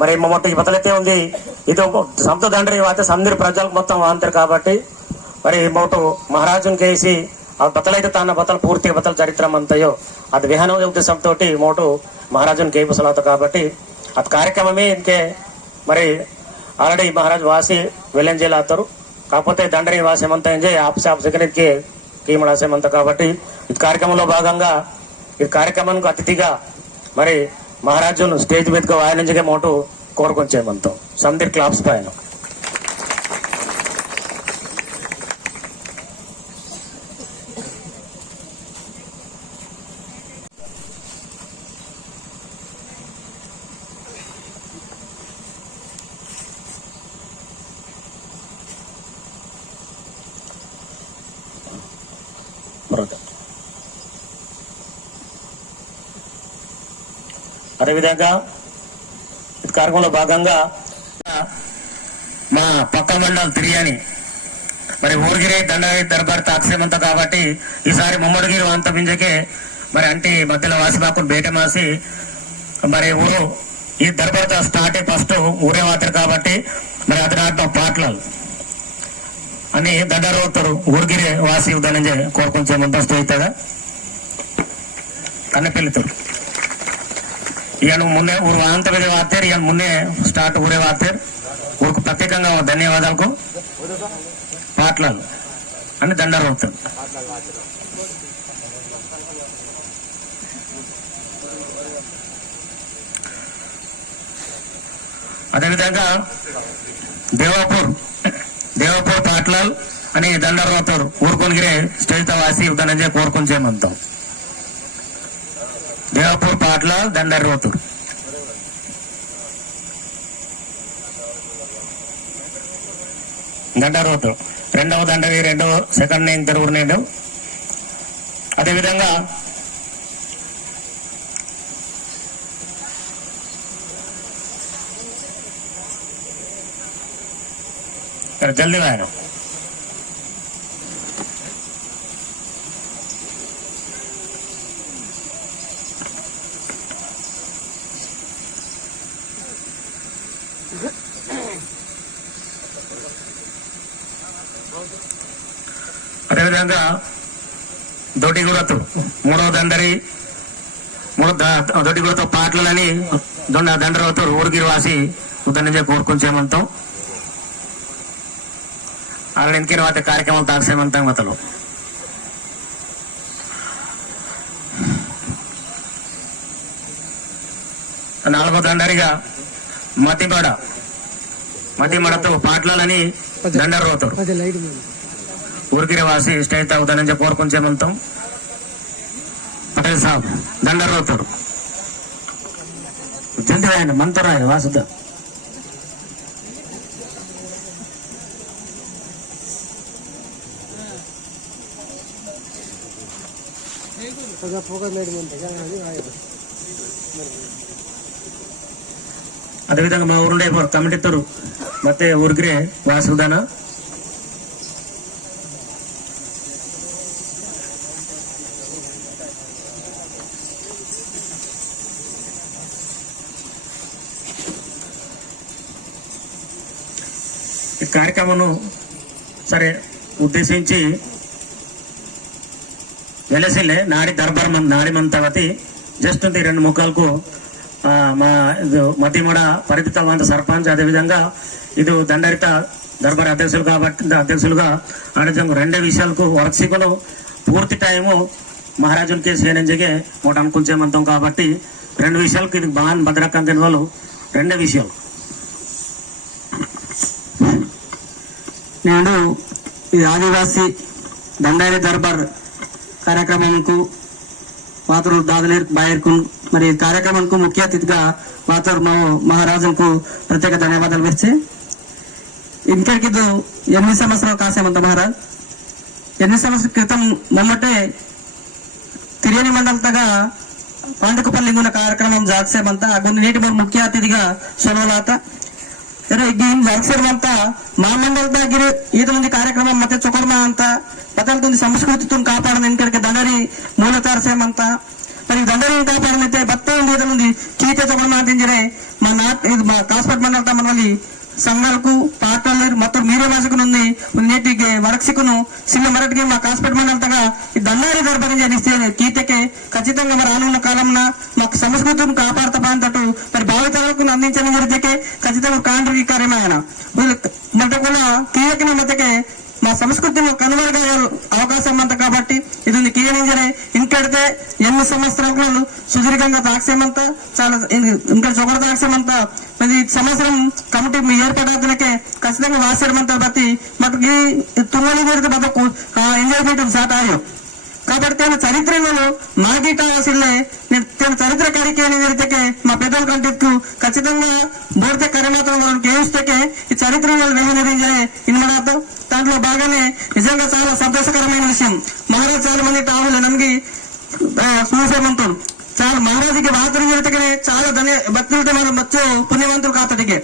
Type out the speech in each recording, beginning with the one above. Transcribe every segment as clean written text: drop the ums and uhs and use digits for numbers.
మరి మొత్తం ఈ బతలైతే ఉంది ఇది సొంత దండ్రి అయితే అందరి ప్రజలకు మొత్తం అంటారు కాబట్టి మరి మొట్టు మహారాజుని కేసి ఆ బతలైతే తన బతలు పూర్తిగా బతల చరిత్రం అంతయో అది విహాన ఉద్దేశంతో మోటు మహారాజుని కేపుసలవుతాం కాబట్టి అది కార్యక్రమమే ఇంకే మరి ఆల్రెడీ మహారాజు వాసి వెల్లెంజేలు అవుతారు కాకపోతే దండరి వాసేమంతా ఎంజాయ్ ఆప్సెకనికి కీమడాసేమంతా కాబట్టి ఈ కార్యక్రమంలో భాగంగా ఈ కార్యక్రమానికి అతిథిగా మరి మహారాజును స్టేజ్ మీదకి వాయనించగా మోటు కోరుకొచ్చేమంతాం సందీర్ క్లాప్స్ పైన అదేవిధంగా ఈ కార్యక్రమంలో భాగంగా మా పక్క మండలం తిరియాని మరి ఊరిగిరి దండగిరి దర్బార్ తాక్షేమంత కాబట్టి ఈసారి ముమ్మడిగిరి అంత మింజకే మరి అంటే మధ్యలో వాసిబాకుని బేట మాసి మరి ఊరు ఈ దర్బార్ స్టార్ట్ ఫస్ట్ ఊరే మాత్రం కాబట్టి మరి అతను పాటలు అని దండారు ఊరిగిరి వాసి ఉదయం కోరుకొంచెం ముందస్తు అవుతుందా కన్న పెళ్తారు ఇక మున్నే ఊరు అంత మీద వార్తారు ఇక మున్నే స్టార్ట్ ఊరే వార్తారు ఊరికి ప్రత్యేకంగా ధన్యవాదాలకు పాటలు అని దండారు అవుతారు అదేవిధంగా దేవాపూర్ పాటలు అని దండారు అవుతారు ఊరుకొనిగిరే స్టేజ్ వాసి ఉదయం కోరుకొని చేయమంతాం దేవాపూర్ పాటల దండరి రోతూరు దండరోతు రెండవ దండవి రెండవ సెకండ్ నేమ్ తెరువురు నేడు అదేవిధంగా జల్దీ ఆయన అదేవిధంగా దొడ్డిగూడతో మూడవ దండరి దొడ్డిగూడతో పాటలని దండరవుతూ ఊరికి వాసి ఉదయం కోరుకొని చేయమంతాం అలా ఇంటికి వాటి కార్యక్రమాలు తాగసేమంతాం మతలు నాలుగో దండరిగా మతిమడతో పాటలని దండరవుతారు ఊరికి వాసి స్టేజ్ తాగుతానని చెప్పి కోరుకొని చేయమంతాం పటేల్ సాబ్ దండరవుతారు జల్దీ ఆయన మనతో ఆయన వాసుద్దా అదేవిధంగా మా ఊరుండే కమిటీతారు ಮತ್ತೆ ಊರ್ಗ್ರೆ ವಾಸುದಾನ ఈ కార్యక్రమం సరే ఉద్దేశించి వెలసిల్లే నాడి దర్బార్ నాడి మంతవతి జస్ట్ ఉంది రెండు ముఖాలకు మా మతిమూడ పరిధితవంత సర్పంచ్ అదేవిధంగా ఇది దండరిత దర్బార్ అధ్యక్షులుగా ఆడజంగు రెండే విషయాలకు వర్క్సికలు పూర్తి టైము మహారాజునికి సేనంజగే మూట అనుకుంచేమంతాం కాబట్టి రెండు విషయాలకు ఇది బాగా భద్రకందిన వాళ్ళు రెండే విషయాలు నేను ఈ ఆదివాసీ దండారి దర్బార్ కార్యక్రమంకు వాతరు దాదలేర్ బాయర్కు మరి ఈ కార్యక్రమంకు ముఖ్య అతిథిగా వాతరు మహారాజుకు ప్రత్యేక ధన్యవాదాలు వచ్చి ఇంకడికిದ್ದು 8 సంవత్సరాలు కాసేమంత మహారాజ్ 8 సంవత్సరాల క్రితం మొన్నటే తిరియని మండలతగా పాండకపల్లి ఉన్న కార్ಯಕ್ರಮ ಜಾಗಸೇಮಂತ కొన్ని నీటి ముఖ్య అతిథిగా ಸೊಲೋಲಾತ ಈಗಿನ ಜಾಗಸೇಮಂತ మా మండలದಾಗಿರ ಇದು ಒಂದು ಕಾರ್ಯಕ್ರಮ ಮತ್ತೆ ಚೊಕೊರ್ಮ ಅಂತ ಬದಲ್ತೊಂದು ಸಂಸ್ಕೃತಿ ಕಾಪಾಡನ ಇನ್ಕಡೆಗೆ ದಂಡರಿ ಮೂಲತಾರ ಸೇಮಂತ మరి దండరి కాపాడనైతే బత్త ఉంది ఏదో ఉంది కీతే చొకొర్మ అందింజరే మా నాట్ ఇది మా కాస్పట్ మండలత మనవలి సంఘాలకు పాటలు మొత్తం మీరే భాషకునుంది నేటికి వరక్షకును చిన్న మరటికి మా కాస్పేట్ మండలతగా ఈ దండారి దర్బారం చేస్తే కీతకే ఖచ్చితంగా మరి రానున్న కాలంలో మాకు సంస్కృతిని కాపాడతామంటూ మరి భావితరాలకు అందించడం జరిగితే ఖచ్చితంగా కాండ్రి కార్యమైన మొదట కూడా కీయకిన మతకే మా సంస్కృతిని కనుమరుగయ్యే అవకాశం అంత కాబట్టి ఇది కీయనింజరే ఇంకడితే 8 సంవత్సరాలు సుదీర్ఘంగా తాక్షేమంతా చాలా ఇంకా చొకర తాక్షేమంతా మరి సంవత్సరం కమిటీ ఏర్పడాతనకే ఖచ్చితంగా వాసేయమంతా బట్టి మటుకి తుమ్మలి జరిగితే బతకు ఎంజాయ్మెంట్ స్టార్ట్ అయ్యో కాబట్టి చరిత్రలో మా గీట వాసిల్లే చరిత్ర కార్యక్రమం జరిగితే మా పెద్దల కంటే ఖచ్చితంగా బోర్తే కరమాతం కేస్తే ఈ చరిత్రలో వెళ్ళినది ఇన్మడాతో దాంట్లో బాగానే నిజంగా చాలా సంతోషకరమైన విషయం మహారాజ్ చాలా మంది టావులు నమ్మి చూసేమంటారు చాలా మహారాజుకి వార్తలు జరిగితే చాలా భక్తులతో మనం వచ్చు పుణ్యవంతులు కాతడికి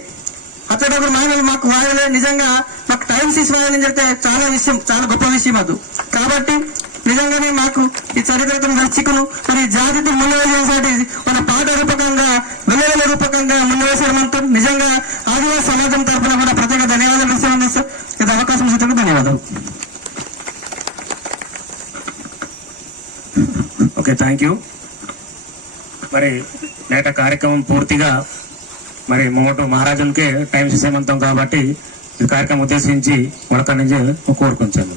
అతడు మహిళలు మాకు వాయలే నిజంగా మాకు టైం తీసుకోవాలని చెప్తే చాలా విషయం చాలా గొప్ప విషయం అది కాబట్టి నిజంగానే మాకు ఈ చరిత్రను దర్శకును మరి జాతితో ముందువేసేటి మన పాట రూపకంగా వెల్లవెల్ల రూపకంగా ముందువేసేయమంటూ నిజంగా ఆదివాసీ సమాజం తరఫున కూడా ప్రత్యేక ధన్యవాదాలు ఇస్తున్నాను సార్ ఇది అవకాశం ఇచ్చినందుకు ధన్యవాదాలు. Okay, thank you. మరి నేట కార్యక్రమం పూర్తిగా మరి మొదట మహారాజులకే టైం చేసేమంతాం కాబట్టి ఈ కార్యక్రమం ఉద్దేశించి మొదట నుంచి కోరుకుంటాం.